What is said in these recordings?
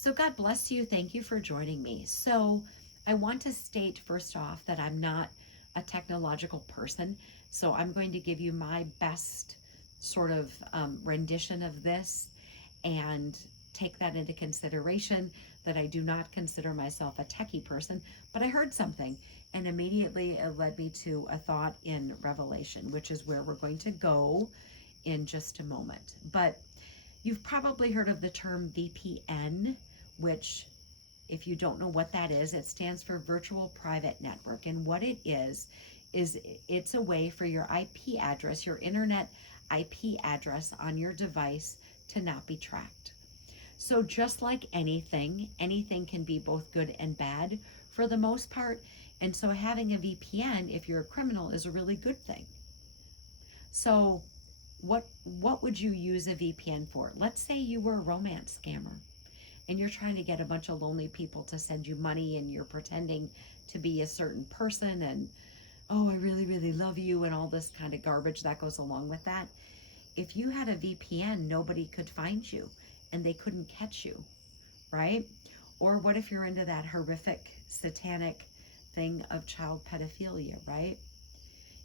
So God bless you. Thank you for joining me. So I want to state first off that I'm not a technological person. So I'm going to give you my best sort of rendition of this and take that into consideration that I do not consider myself a techie person, but I heard something and immediately it led me to a thought in Revelation, which is where we're going to go in just a moment. But you've probably heard of the term VPN, which, if you don't know what that is, it stands for Virtual Private Network. And what it is it's a way for your IP address, your internet IP address on your device to not be tracked. So just like anything can be both good and bad for the most part. And so having a VPN, if you're a criminal, is a really good thing. So what would you use a VPN for? Let's say you were a romance scammer and you're trying to get a bunch of lonely people to send you money and you're pretending to be a certain person and, oh, I really, really love you and all this kind of garbage that goes along with that. If you had a VPN, nobody could find you and they couldn't catch you, right? Or what if you're into that horrific satanic thing of child pedophilia, right?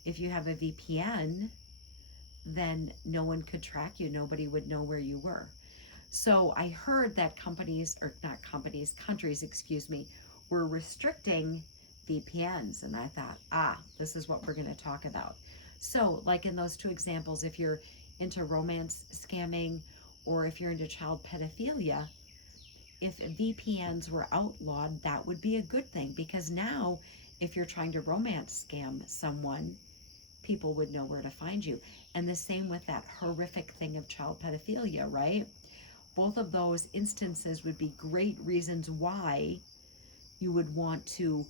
If you have a VPN, then no one could track you. Nobody would know where you were. So I heard that companies, or not companies, countries, excuse me, were restricting VPNs. And I thought, this is what we're going to talk about. So, like in those two examples, if you're into romance scamming or if you're into child pedophilia, if VPNs were outlawed, that would be a good thing because now if you're trying to romance scam someone, people would know where to find you. And the same with that horrific thing of child pedophilia, right? Both of those instances would be great reasons why you would want to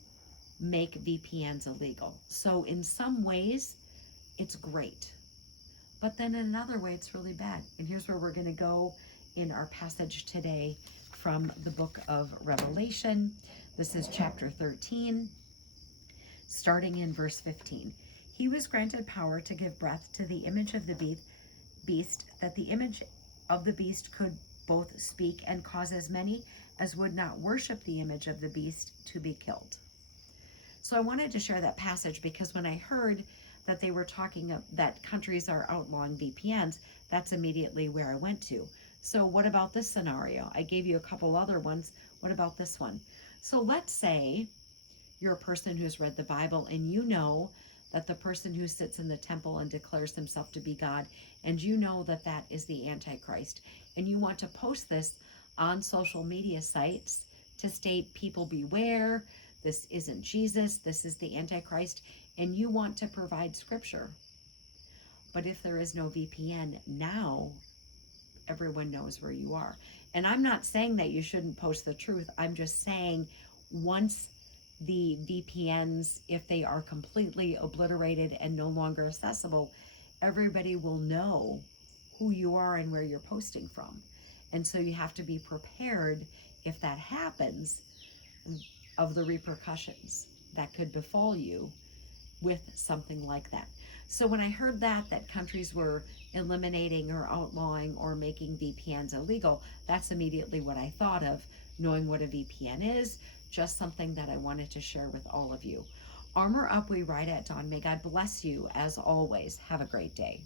make VPNs illegal. So in some ways, it's great. But then in another way, it's really bad. And here's where we're going to go in our passage today from the book of Revelation. This is chapter 13, starting in verse 15. He was granted power to give breath to the image of the beast, that the image of the beast could both speak and cause as many as would not worship the image of the beast to be killed. So I wanted to share that passage because when I heard that they were talking that countries are outlawing VPNs, that's immediately where I went to. So what about this scenario? I gave you a couple other ones. What about this one? So let's say you're a person who's read the Bible and you know that the person who sits in the temple and declares himself to be God, and you know that that is the Antichrist, and you want to post this on social media sites to state, people beware, this isn't Jesus, this is the Antichrist, and you want to provide scripture. But if there is no VPN, now everyone knows where you are. And I'm not saying that you shouldn't post the truth. I'm just saying once the VPNs, if they are completely obliterated and no longer accessible, everybody will know who you are and where you're posting from. And so you have to be prepared if that happens of the repercussions that could befall you with something like that. So when I heard that countries were eliminating or outlawing or making VPNs illegal, that's immediately what I thought of, knowing what a VPN is, just something that I wanted to share with all of you. Armor up, we ride at dawn. May God bless you as always. Have a great day.